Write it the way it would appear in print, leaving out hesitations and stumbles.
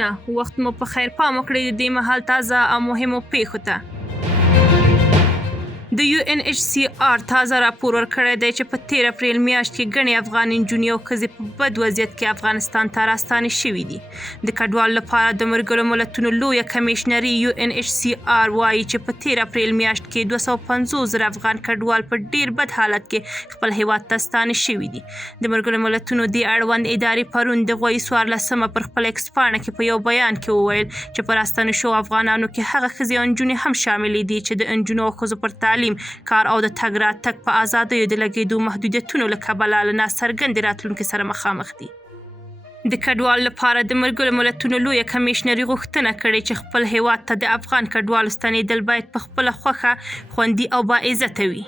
مننه. وخت مو په خیر پام وکړئ د دې مهال تازه او مهمو پیښو ته. د UNHCR تازه راپور ورکړی دی چې په 13 اپریل میاشت کې ګڼې افغان نجونې او ښځې په بد وضعیت کې افغانستان ته راستانې شوي دي. د کډوالو لپاره د ملګرو ملتونو لویه کمیشنري UNHCR وایي چې په 13 اپریل میاشت کې 250,000 افغان کډوال په ډیر بد حالت کې خپل هیواد ته ستانه شوي دي. د ملګرو ملتونو د اړوند ادارې پرون د غوي 14 پر خپل ایکس پاڼه کې په یو بیان کې وویل چې په راستانه شو افغانانو کې هغه ښځې او نجونې هم شاملې دي چې د نجونو او ښځو پر تعلیم، کار او د تګ راتګ په ازادیو د لګېدو محدودیتونو له کبله له ناڅرګندې راتلونکي سره مخامخ دي. د کډوالو لپاره د ملګرو ملتونو لویه کمیشنري غوښتنه کړې چې خپل هیواد ته د افغان کډوالو ستنېدل باید په خپله خوښه خوندي او باعزته وي.